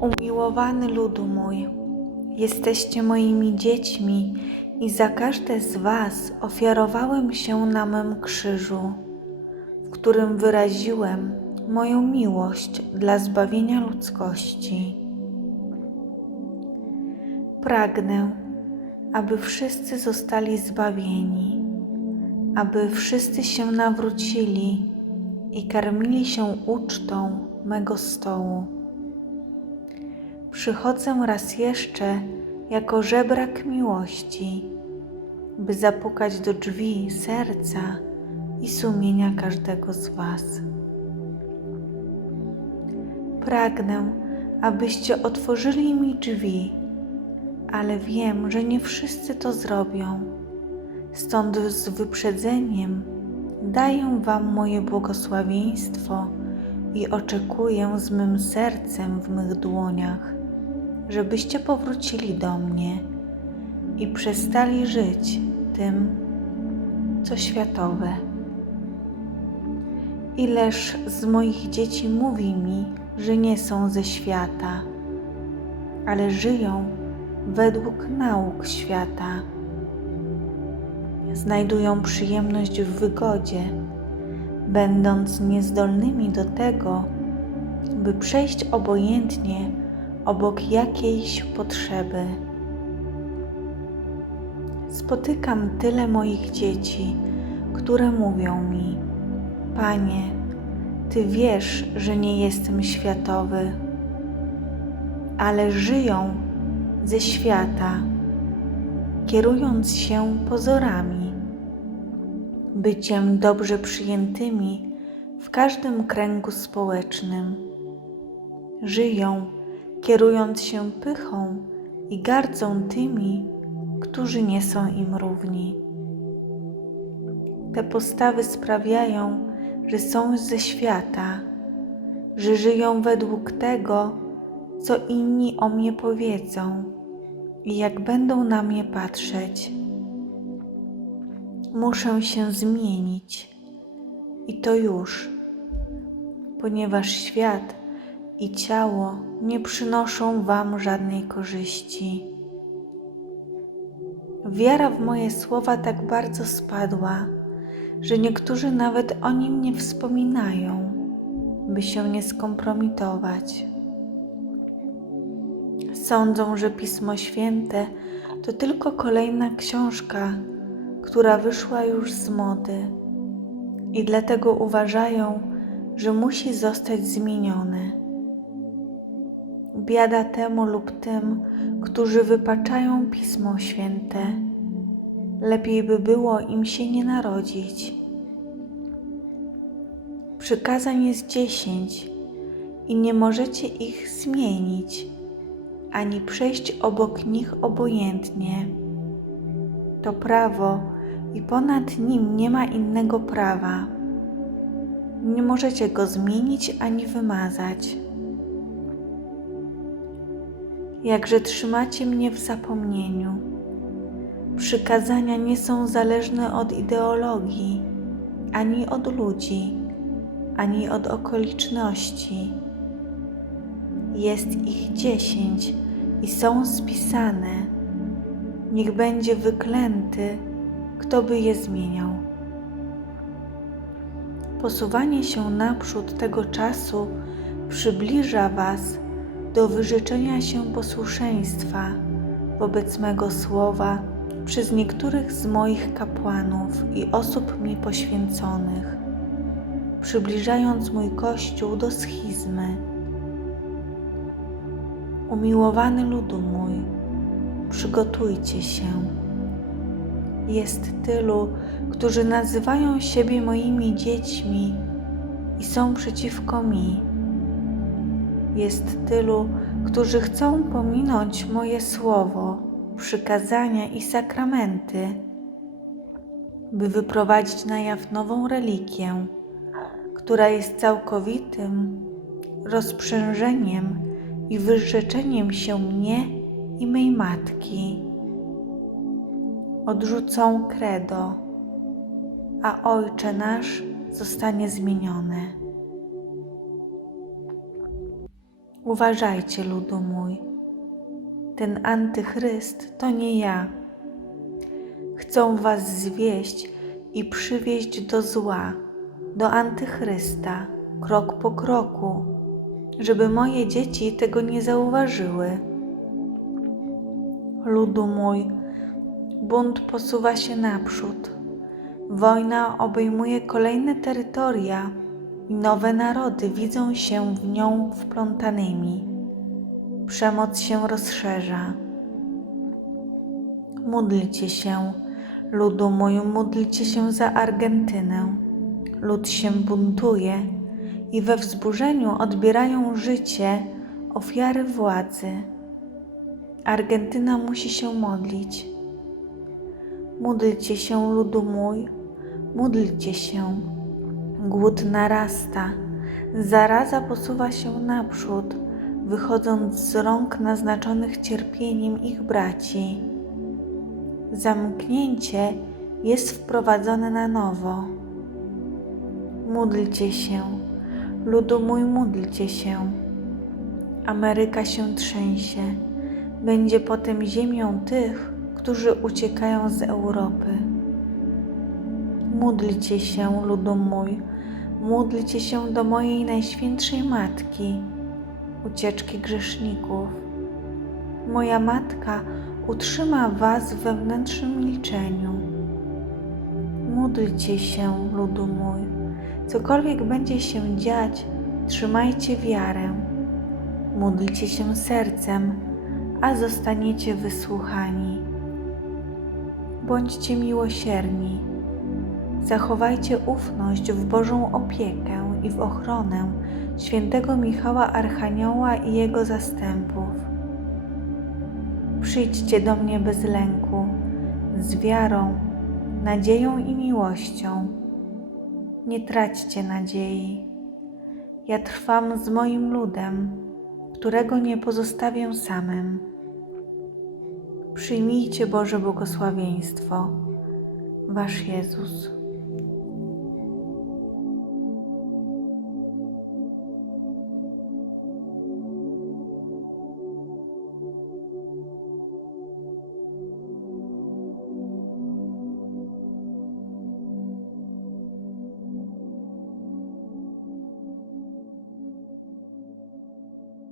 Umiłowany ludu mój, jesteście moimi dziećmi i za każde z was ofiarowałem się na mym krzyżu, w którym wyraziłem moją miłość dla zbawienia ludzkości. Pragnę, aby wszyscy zostali zbawieni, aby wszyscy się nawrócili i karmili się ucztą mego stołu. Przychodzę raz jeszcze jako żebrak miłości, by zapukać do drzwi serca i sumienia każdego z Was. Pragnę, abyście otworzyli mi drzwi, ale wiem, że nie wszyscy to zrobią. Stąd z wyprzedzeniem daję Wam moje błogosławieństwo i oczekuję z mym sercem w mych dłoniach, żebyście powrócili do mnie i przestali żyć tym, co światowe. Ileż z moich dzieci mówi mi, że nie są ze świata, ale żyją według nauk świata. Znajdują przyjemność w wygodzie, będąc niezdolnymi do tego, by przejść obojętnie obok jakiejś potrzeby. Spotykam tyle moich dzieci, które mówią mi: Panie, Ty wiesz, że nie jestem światowy, ale żyją ze świata, kierując się pozorami, byciem dobrze przyjętymi w każdym kręgu społecznym. Żyją, kierując się pychą i gardzą tymi, którzy nie są im równi. Te postawy sprawiają, że są ze świata, że żyją według tego, co inni o mnie powiedzą i jak będą na mnie patrzeć. Muszę się zmienić i to już, ponieważ świat i ciało nie przynoszą Wam żadnej korzyści. Wiara w moje słowa tak bardzo spadła, że niektórzy nawet o nim nie wspominają, by się nie skompromitować. Sądzą, że Pismo Święte to tylko kolejna książka, która wyszła już z mody i dlatego uważają, że musi zostać zmienione. Biada temu lub tym, którzy wypaczają Pismo Święte. Lepiej by było im się nie narodzić. Przykazań jest dziesięć i nie możecie ich zmienić, ani przejść obok nich obojętnie. To prawo i ponad nim nie ma innego prawa. Nie możecie go zmienić ani wymazać. Jakże trzymacie mnie w zapomnieniu. Przykazania nie są zależne od ideologii, ani od ludzi, ani od okoliczności. Jest ich dziesięć i są spisane. Niech będzie wyklęty, kto by je zmieniał. Posuwanie się naprzód tego czasu przybliża Was do wyrzeczenia się posłuszeństwa wobec mego słowa przez niektórych z moich kapłanów i osób mi poświęconych, przybliżając mój Kościół do schizmy. Umiłowany ludu mój, przygotujcie się. Jest tylu, którzy nazywają siebie moimi dziećmi i są przeciwko mi. Jest tylu, którzy chcą pominąć moje słowo, przykazania i sakramenty, by wyprowadzić na jaw nową która jest całkowitym rozprzężeniem i wyrzeczeniem się mnie i mej matki. Odrzucą credo, a Ojcze nasz zostanie zmieniony. Uważajcie, ludu mój. Ten antychryst to nie ja. Chcą was zwieść i przywieźć do zła, do antychrysta, krok po kroku, żeby moje dzieci tego nie zauważyły. Ludu mój, bunt posuwa się naprzód. Wojna obejmuje kolejne terytoria i nowe narody widzą się w nią wplątanymi. Przemoc się rozszerza. Módlcie się, ludu mój, módlcie się za Argentynę. Lud się buntuje i we wzburzeniu odbierają życie ofiary władzy. Argentyna musi się modlić. Módlcie się, ludu mój, módlcie się. Głód narasta, zaraza posuwa się naprzód, wychodząc z rąk naznaczonych cierpieniem ich braci. Zamknięcie jest wprowadzone na nowo. Módlcie się, ludu mój, módlcie się. Ameryka się trzęsie, będzie potem ziemią tych, którzy uciekają z Europy. Módlcie się, ludu mój, módlcie się do mojej najświętszej Matki, ucieczki grzeszników. Moja Matka utrzyma was w wewnętrznym milczeniu. Módlcie się, ludu mój, cokolwiek będzie się dziać, trzymajcie wiarę. Módlcie się sercem, a zostaniecie wysłuchani. Bądźcie miłosierni. Zachowajcie ufność w Bożą opiekę i w ochronę świętego Michała Archanioła i jego zastępów. Przyjdźcie do mnie bez lęku, z wiarą, nadzieją i miłością. Nie traćcie nadziei. Ja trwam z moim ludem, którego nie pozostawię samym. Przyjmijcie Boże błogosławieństwo, Wasz Jezus.